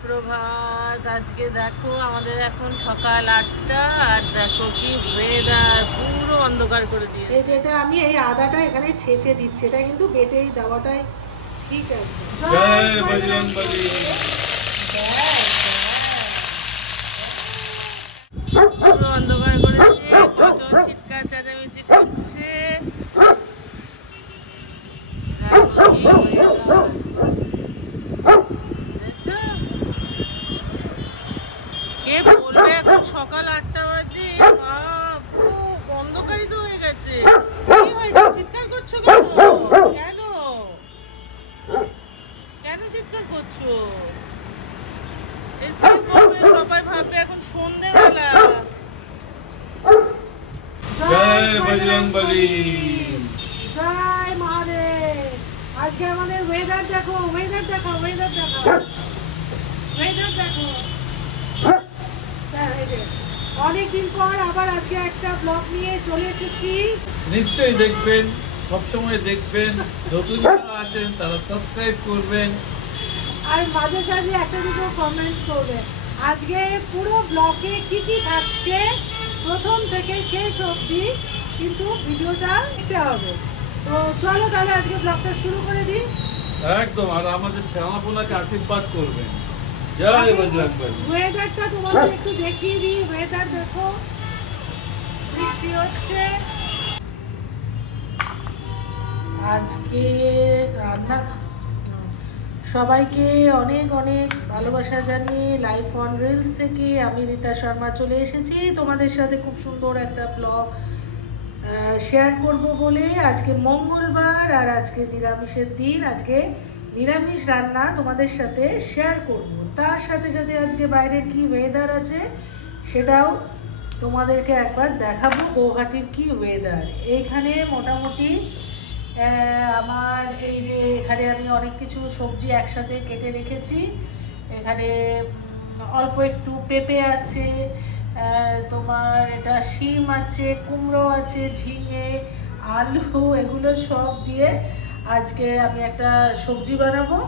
সুপ্রভাত। আজকে দেখো আমাদের এখন সকাল 8টা আর দেখো কি ওয়েদার, পুরো অন্ধকার করে দিয়েছে। এই যেটা আমি এই আদাটা এখানে ছেঁচে দিচ্ছি, এটা কিন্তু বেটেই দেওয়াটাই ঠিক আছে। জয় বজরংবলী। পুরো অন্ধকার করেছে, কজন চিৎকার চেঁচামেচি করছে। কে বলবে এখন সকাল 8টা বাজে? পুরো অন্ধকারই তো হয়ে গেছে। কি হয়েছে, চিৎকার করছো কেন? কেন কেন চিৎকার করছো? এরপরে বলবে, সবাই ভাববে এখন সন্ধ্যেবেলা। জয় বজরংবলী। জয় মহাদেব। আজকে আমাদের ওয়েদার দেখো, ওয়েদার দেখো, ওয়েদার দেখো, ওয়েদার দেখো। অনেকদিন পর আবার আজকে একটা ব্লগ নিয়ে চলে এসেছি। নিশ্চয়ই দেখবেন, সবসময় দেখবেন। নতুন যারা আছেন তারা সাবস্ক্রাইব করবেন আর মাঝে সাঝে একটা দুটো কমেন্টস করবেন। আজকে পুরো ব্লগে কি কি থাকছে প্রথম থেকে শেষ অবধি কিন্তু ভিডিওটা দেখতে হবে। তো চলো তাহলে আজকে ব্লগটা শুরু করে দিই। একদম। আর আমাদের শ্যামাপোনাকে আশীর্বাদ করবেন। জয় বজরংবলী। ওয়েদারটা তোমাদের একটু দেখিয়ে দিই। ওয়েদার দেখো, বৃষ্টি হচ্ছে। আজকে রান্না সবাইকে অনেক অনেক ভালোবাসা জানিয়ে লাইফ অন রিলস থেকে আমি রীতা শর্মা চলে এসেছি তোমাদের সাথে খুব সুন্দর একটা ব্লগ শেয়ার করব বলে। আজকে মঙ্গলবার আর আজকে নিরামিষের দিন। আজকে নিরামিষ রান্না তোমাদের সাথে শেয়ার করব, তার সাথে সাথে আজকে বাইরের কি ওয়েদার আছে সেটাও তোমাদেরকে একবার দেখাবো। গৌহাটির কি ওয়েদার এইখানে মোটামুটি আমার এই যে এখানে আমি অনেক কিছু সবজি একসাথে কেটে রেখেছি। এখানে অল্প একটু পেঁপে আছে, তোমার এটা শিম আছে, কুমড়ো আছে, ঝিঙে, আলু, এগুলো সব দিয়ে আজকে আমি একটা সবজি বানাবো।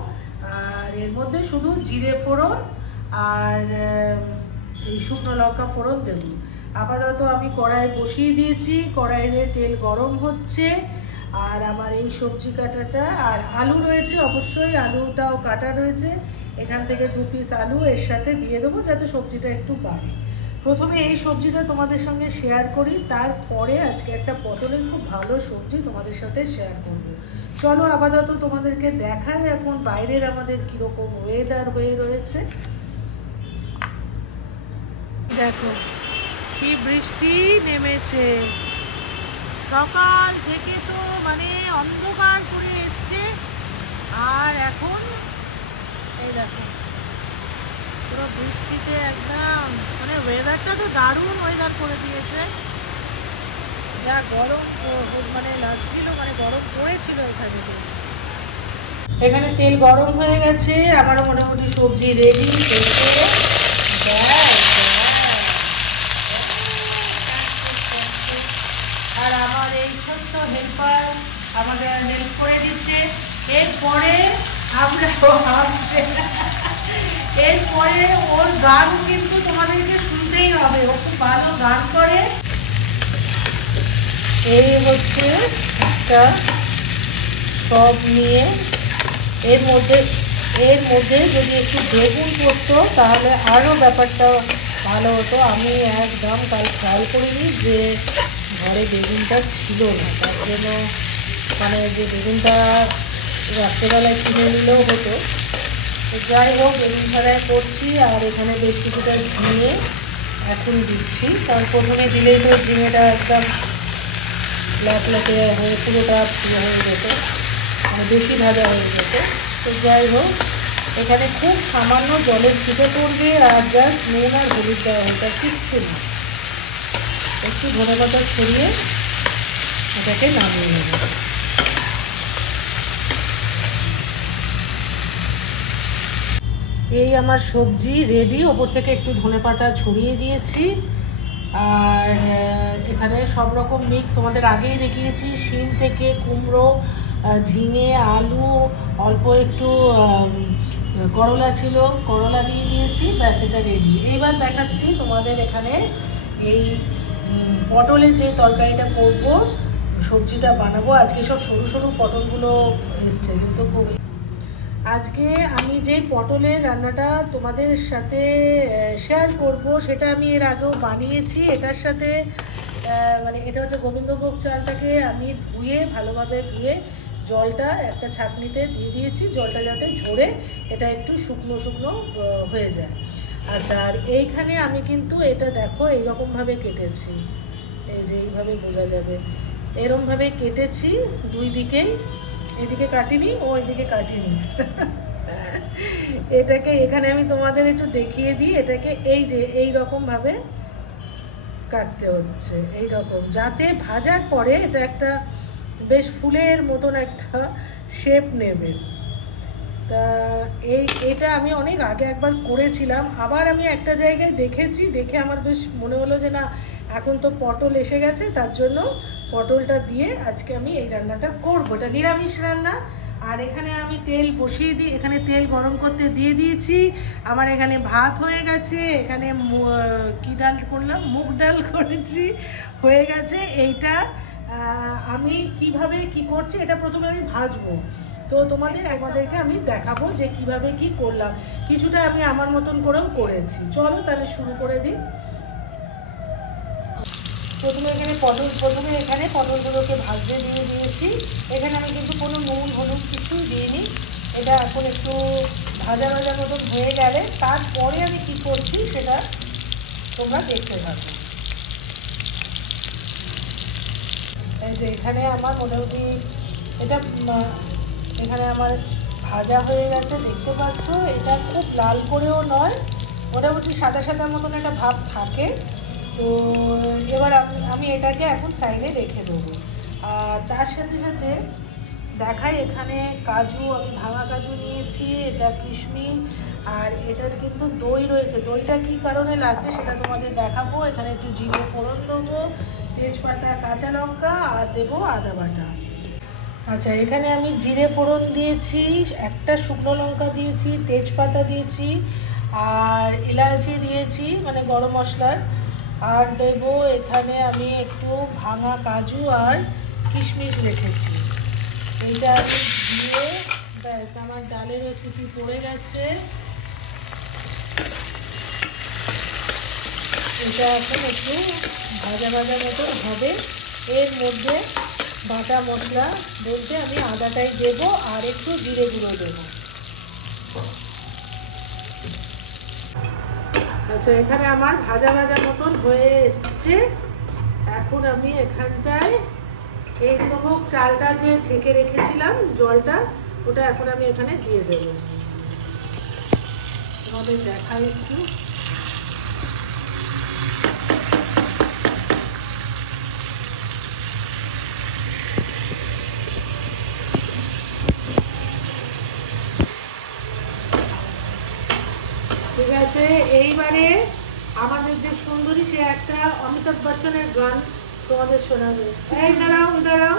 আর এর মধ্যে শুধু জিরে ফোড়ন আর এই শুকনো লঙ্কা ফোড়ন দেবো। আপাতত আমি কড়াই বসিয়ে দিয়েছি, কড়াইয়ে তেল গরম হচ্ছে। আর আমার এই সবজি কাটাটা আর আলু রয়েছে, অবশ্যই আলুটাও কাটা রয়েছে। এখান থেকে 2 পিস আলু এর সাথে দিয়ে দেবো যাতে সবজিটা একটু বাড়ে। প্রথমে এই সবজিটা তোমাদের সঙ্গে শেয়ার করি, তারপরে আজকে একটা পটলের খুব ভালো সবজি তোমাদের সাথে শেয়ার করব। চলো আপাতত তোমাদেরকে দেখাই এখন বাইরের আমাদের কীরকম ওয়েদার হয়ে রয়েছে। দেখো কি বৃষ্টি নেমেছে, সকাল থেকে তো মানে অন্ধকার করে এসছে। আর এখন এই দেখো পুরো বৃষ্টিতে একদম মানে ওয়েদারটা তো দারুণ ওয়েদার করে দিয়েছে। যা গরম মানে লাগছিল, মানে গরম পড়েছিল এখানে বেশ। এখানে তেল গরম হয়ে গেছে, আমারও মোটামুটি সবজি রেডি। আর আমার এই ছোট্ট হেল্পার আমাদের হেল্প করে দিচ্ছে। এরপরে আমরা এরপরে ওর গান কিন্তু তোমাদেরকে শুনতেই হবে, ও খুব ভালো গান করে। এই হচ্ছে একটা সব নিয়ে এর মধ্যে যদি একটু বেগুন পড়তো তাহলে আরও ব্যাপারটা ভালো হতো। আমি একদম কাল খেয়াল করিনি যে ঘরে বেগুনটা ছিল না, তার জন্য মানে যে বেগুনটা রাত্রেবেলায় কিনে নিলেও হতো। তো যাই হোক বেগুন ছাড়াই করছি। আর এখানে বেশ কিছুটা ঝিঙে এখন দিচ্ছি, কারণ প্রথমে দিলেই তো ঝিঙেটা একদম ল্যাপে হয়ে পুরোটা হয়ে যেত, মানে বেশি ভাজা হয়ে যেত। তো যাই হোক এখানে খুব সামান্য জলের ছিটে পড়বে আর জাস্ট নুন আর হলুদ দেওয়া হতো, কিচ্ছু না। একটু ধনেপাতা ছড়িয়ে এটাকে নামিয়ে নেব। এই আমার সবজি রেডি, ওপর থেকে একটু ধনেপাতা ছড়িয়ে দিয়েছি। আর এখানে সব রকম মিক্স তোমাদের আগেই দেখিয়েছি, শিম থেকে কুমড়ো, ঝিঙে, আলু, অল্প একটু করলা ছিল, করলা দিয়ে দিয়েছি, ব্যাস এটা রেডি। এইবার দেখাচ্ছি তোমাদের এখানে এই পটলের যে তরকারিটা করব, সবজিটা বানাবো। আজকে সব সরু সরু পটলগুলো এসছে, কিন্তু খুব আজকে আমি যে পটলের রান্নাটা তোমাদের সাথে শেয়ার করব সেটা আমি এর আগেও বানিয়েছি। এটার সাথে মানে এটা হচ্ছে গোবিন্দভোগ চালটাকে আমি ধুয়ে ভালোভাবে ধুয়ে জলটা একটা ছাঁকনিতে দিয়ে দিয়েছি, জলটা যাতে ঝরে এটা একটু শুকনো শুকনো হয়ে যায়। আচ্ছা, আর এইখানে আমি কিন্তু এটা দেখো এইরকমভাবে কেটেছি, এই যে এইভাবে বোঝা যাবে, এরমভাবে কেটেছি দুই দিকেই, এদিকে কাটিনি ও এদিকে কাটিনি। এটাকে এখানে আমি তোমাদের একটু দেখিয়ে দিই, এটাকে এই যে এই রকমভাবে কাটতে হচ্ছে, এই রকম, যাতে ভাজার পরে এটা একটা বেশ ফুলের মতন একটা শেপ নেবে। তা এটা আমি অনেক আগে একবার করেছিলাম, আবার আমি একটা জায়গায় দেখেছি, দেখে আমার বেশ মনে হলো যে না এখন তো পটল এসে গেছে, তার জন্য পটলটা দিয়ে আজকে আমি এই রান্নাটা করবো। এটা নিরামিষ রান্না। আর এখানে আমি তেল বসিয়ে দিই, এখানে তেল গরম করতে দিয়ে দিয়েছি। আমার এখানে ভাত হয়ে গেছে, এখানে কি ডাল করলাম, মুগ ডাল করেছি, হয়ে গেছে। এইটা আমি কিভাবে কি করছি, এটা প্রথমে আমি ভাজবো, তো আমাদেরকে আমি দেখাবো যে কিভাবে কি করলাম। কিছুটা আমি আমার মতন করেও করেছি। চলো তাহলে শুরু করে দিই। প্রথমে এখানে পটলগুলোকে ভাজতে দিয়ে দিয়েছি। এখানে আমি কিন্তু কোনো নুন হলুদ কিছুই দিইনি। এটা এখন একটু ভাজা ভাজা মতন হয়ে গেলে তারপরে আমি কি করছি সেটা তোমরা দেখতে পাবে। এই যে এখানে আমার মোটামুটি এটা এখানে আমার ভাজা হয়ে গেছে, দেখতে পাচ্ছ। এটা খুব লাল করেও নয়, মোটামুটি সাদা সাদা মতন একটা ভাব থাকে। তো এবার আমি এটাকে এখন সাইডে রেখে দেবো। আর তার সাথে সাথে দেখাই, এখানে কাজু, আমি ভাঙা কাজু নিয়েছি, এটা কিশমিশ, আর এটার কিন্তু দই রয়েছে। দইটা কী কারণে লাগছে সেটা তোমাদের দেখাবো। এখানে একটু জিরে ফোড়ন দেবো, তেজপাতা, কাঁচা লঙ্কা, আর দেবো আদা বাটা। আচ্ছা, এখানে আমি জিরে ফোড়ন দিয়েছি, একটা শুকনো লঙ্কা দিয়েছি, তেজপাতা দিয়েছি, আর এলাচি দিয়েছি মানে গরম মশলার, আর দেবো এখানে আমি একটু ভাঙা কাজু আর কিশমিশ রেখেছি। এইটা আমি দিয়ে ব্যাস আমার ডালের রেসিপি পড়ে গেছে। এটা এখন একটু ভাজা ভাজা মতন হবে। এর মধ্যে বাটা মশলা বলতে আমি আদাটাই দেবো আর একটু জিরে গুঁড়ো দেবো। আচ্ছা, এখানে আমার ভাজা ভাজা মতন হয়ে এসছে। এখন আমি এখানটায় এই গোবিন্দভোগ চালটা যে ছেঁকে রেখেছিলাম জলটা, ওটা এখন আমি এখানে দিয়ে দেবো। তোমাদের দেখাই একটু। ঠিক আছে, এইবারে আমাদের যে সুন্দরী, সে একটা অমিতাভ বচ্চনের গান তোমাদের শোনাবে। এই দাঁড়াও দাঁড়াও,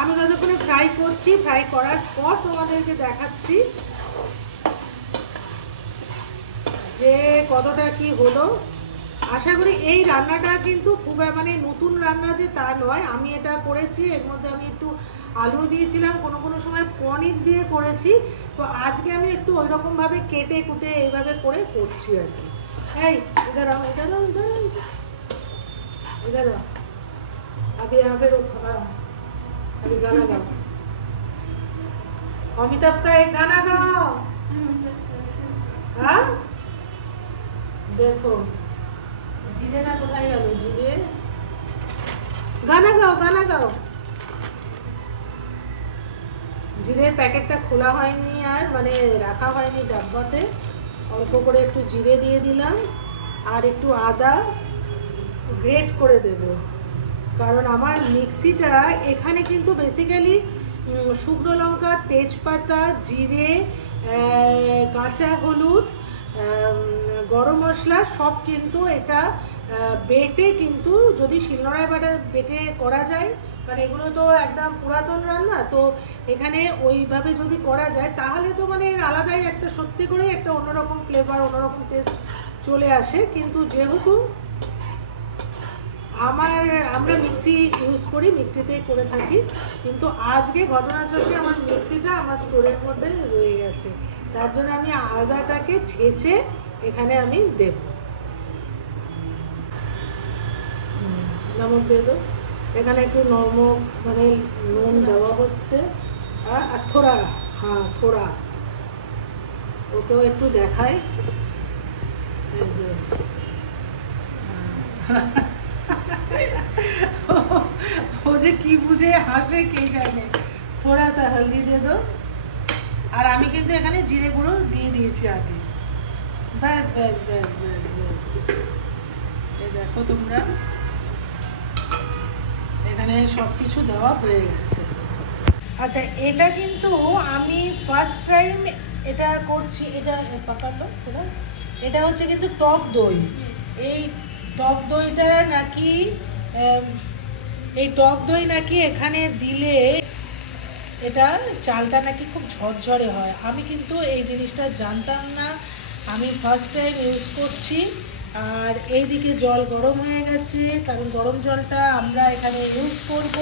আমি যতক্ষণে ফ্রাই করছি, ফ্রাই করার পর তোমাদেরকে দেখাচ্ছি যে কতটা কি হলো। আশা করি এই রান্নাটা কিন্তু খুব মানে নতুন রান্না যে তা নয়, আমি এটা করেছি। এর মধ্যে আমি একটু আলু দিয়েছিলাম, কোনো সময় পনির দিয়ে করেছি। তো আজকে আমি একটু ওই রকমভাবে কেটে কুটে এইভাবে করে করছি আর কি। এই দাঁড়াও, দাঁড়াও, अभी यहाँ पे अभी गाना गाओ, अमिताभ का एक गाना गाओ। हाँ देखो জিরে না কোথায় গেল, জিরে, গানা গাও গানা গাও। জিরের প্যাকেটটা খোলা হয়নি আর মানে রাখা হয়নি ডাব্বাতে। অল্প করে একটু জিরে দিয়ে দিলাম আর একটু আদা গ্রেট করে দেব, কারণ আমার মিক্সিটা এখানে কিন্তু বেসিক্যালি শুকনো লঙ্কা, তেজপাতা, জিরে, কাঁচা হলুদ, গরম মশলা সব কিন্তু এটা বেটে, কিন্তু যদি শিলনোড়ায় বেটে করা যায় কারণ এগুলো তো একদম পুরাতন রান্না, তো এখানে ওইভাবে যদি করা যায় তাহলে তো মানে আলাদাই একটা, সত্যি করে একটা অন্যরকম ফ্লেভার, অন্যরকম টেস্ট চলে আসে। কিন্তু যেহেতু আমরা মিক্সি ইউজ করি, মিক্সিতেই করে থাকি, কিন্তু আজকে ঘটনাচক্রে আমার মিক্সিটা আমার স্টোরের মধ্যে রয়ে গেছে, তার জন্য আমি আদাটাকে ছেঁচে এখানে আমি দেব। নমক দিয়ে দেবো, এখানে একটু নমক মানে নুন দেওয়া হচ্ছে, আর থোড়া, হ্যাঁ থোড়া, ওকেও একটু দেখাই। এই যে ও যে কি বুঝে হাসে কে জানে। থোড়া সা হলদি দিয়ে দো, আর আমি কিন্তু এখানে জিরে গুঁড়ো দিয়ে দিয়েছি আগে। ব্যাস ব্যাস ব্যাস ব্যাস ব্যাস, এই দেখো তোমরা এখানে সব কিছু দেওয়া হয়ে গেছে। আচ্ছা, এটা কিন্তু আমি ফার্স্ট টাইম এটা করছি। এটা পাকালো পুরো, এটা হচ্ছে কিন্তু টক দই। এই টক দইটা নাকি এখানে দিলে এটা চালটা নাকি খুব ঝরঝরে হয়। আমি কিন্তু এই জিনিসটা জানতাম না, আমি ফার্স্ট টাইম ইউজ করছি। আর এইদিকে জল গরম হয়ে গেছে, কারণ গরম জলটা আমরা এখানে ইউজ করব।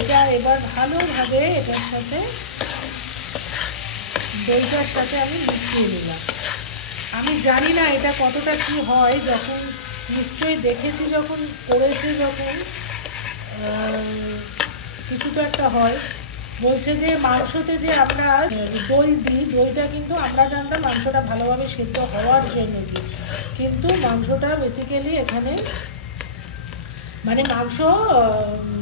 এটা এবার ভালোভাবে এটার সাথে, দইটার সাথে আমি মিশিয়ে নিলাম। আমি জানি না এটা কতটা কি হয়, যখন নিশ্চয়ই দেখেছি, যখন করেছি, যখন কিছু তো একটা হয়। বলছে যে মাংসতে যে আমরা দই দিই, দইটা কিন্তু আমরা জানতাম মাংসটা ভালোভাবে সেদ্ধ হওয়ার জন্য দিই, কিন্তু মাংসটা বেসিক্যালি এখানে মানে মাংসটা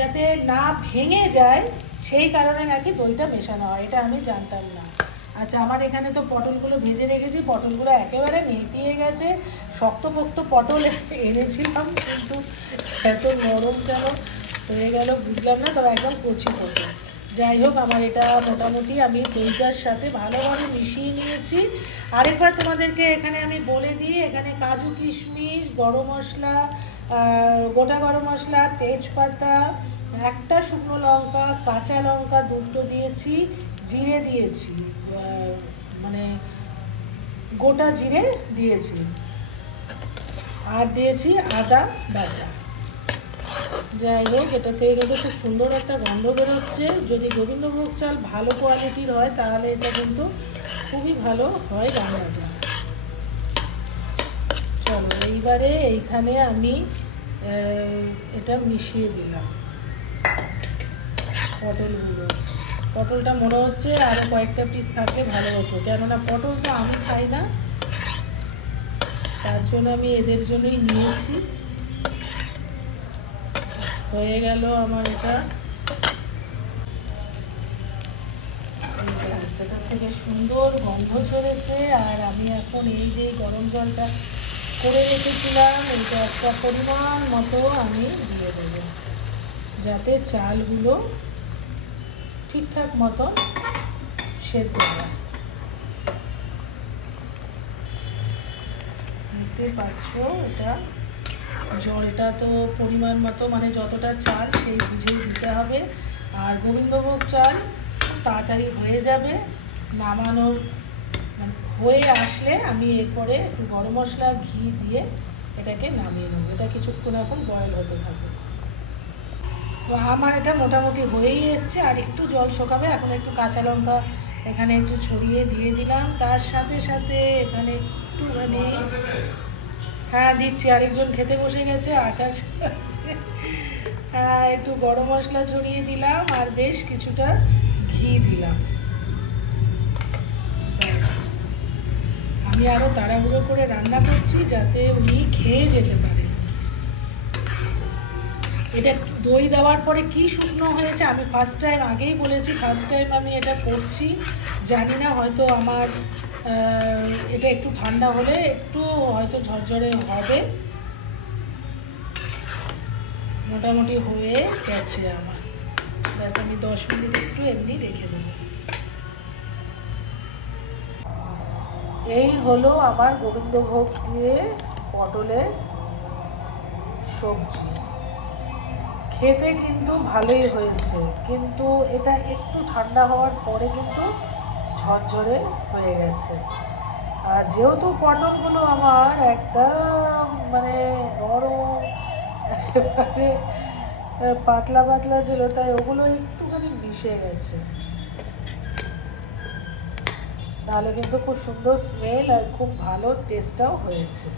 যাতে না ভেঙে যায় সেই কারণে নাকি দইটা মেশানো হয়, এটা আমি জানতাম না। আচ্ছা, আমার এখানে তো পটলগুলো ভেজে রেখেছি, পটলগুলো একেবারে নেতিয়ে গেছে। শক্তপোক্ত পটল এনেছিলাম, কিন্তু এত নরম কেন হয়ে গেল বুঝলাম না, তবে একদম কচি পটল। যাই হোক, আমার এটা মোটামুটি আমি দইটার সাথে ভালোভাবে মিশিয়ে নিয়েছি। আরেকবার তোমাদেরকে এখানে আমি বলে দিই, এখানে কাজু কিশমিশ, গরম মশলা, গোটা গরম মশলা, তেজপাতা, একটা শুকনো লঙ্কা, কাঁচা লঙ্কা দুটো দিয়েছি, জিরে দিয়েছি, মানে গোটা জিরে দিয়েছি, আর দিয়েছি আদা বাটা। যাই হোক, এটা থেকে কিন্তু খুব সুন্দর একটা গন্ধ বেরোচ্ছে। যদি গোবিন্দভোগ চাল ভালো কোয়ালিটির হয় তাহলে এটা কিন্তু খুবই ভালো হয় রান্নাটা। চলো, এইবারে এইখানে আমি এটা মিশিয়ে দিলাম পটলগুলো। পটলটা মনে হচ্ছে আরও কয়েকটা পিস থাকলে ভালো হতো, কেননা পটল তো আমি খাই না, তার জন্য আমি এদের জন্যই নিয়েছি। হয়ে গেল আমার এটা, সেখান থেকে সুন্দর গন্ধ ছেড়েছে। আর আমি এখন এই যে গরম জলটা করে রেখেছিলাম, এইটা একটা পরিমাণ মতো আমি দিয়ে দেবো, যাতে চালগুলো ঠিকঠাক মতো সেদ্ধ হয়। দেখতে পাচ্ছ, এটা জলটা তো পরিমাণ মতো, মানে যতটা চাল সেই বুঝেই দিতে হবে। আর গোবিন্দভোগ চাল তাড়াতাড়ি হয়ে যাবে, নামানোর মানে হয়ে আসলে আমি এরপরে একটু গরম মশলা, ঘি দিয়ে এটাকে নামিয়ে নেবো। এটা কিছুক্ষণ এখন বয়েল হতে থাকবে। তো আমার এটা মোটামুটি হয়েই এসছে, আর একটু জল শোকাবে। এখন একটু কাঁচা লঙ্কা এখানে একটু ছড়িয়ে দিয়ে দিলাম, তার সাথে সাথে এখানে একটুখানি, হ্যাঁ দিচ্ছি, আরেকজন খেতে বসে গেছে, আচার সাথে একটু গরম মশলা ছড়িয়ে দিলাম, আর বেশ কিছুটা ঘি দিলাম। আমি আরও তাড়াহুড়ো করে রান্না করছি যাতে উনি খেয়ে যেতে পারে। এটা দই দেওয়ার পরে কি শুকনো হয়েছে, আমি ফার্স্ট টাইম, আগেই বলেছি ফার্স্ট টাইম আমি এটা করছি, জানি না, হয়তো আমার এটা একটু ঠান্ডা হলে একটু হয়তো ঝরঝরে হবে। মোটামুটি হয়ে গেছে আমার, ব্যাস আমি 10 মিনিট একটু এমনি রেখে দেবো। এই হলো আমার গোবিন্দভোগ দিয়ে পটলের সবজি। খেতে কিন্তু ভালোই হয়েছে, কিন্তু এটা একটু ঠান্ডা হওয়ার পরে কিন্তু ঝরঝরে হয়ে গেছে। আর যেহেতু পটলগুলো আমার একদম মানে নরম, একেবারে পাতলা পাতলা ছিল, তাই ওগুলো একটুখানি মিশে গেছে, নাহলে কিন্তু খুব সুন্দর স্মেল আর খুব ভালো টেস্টটাও হয়েছে।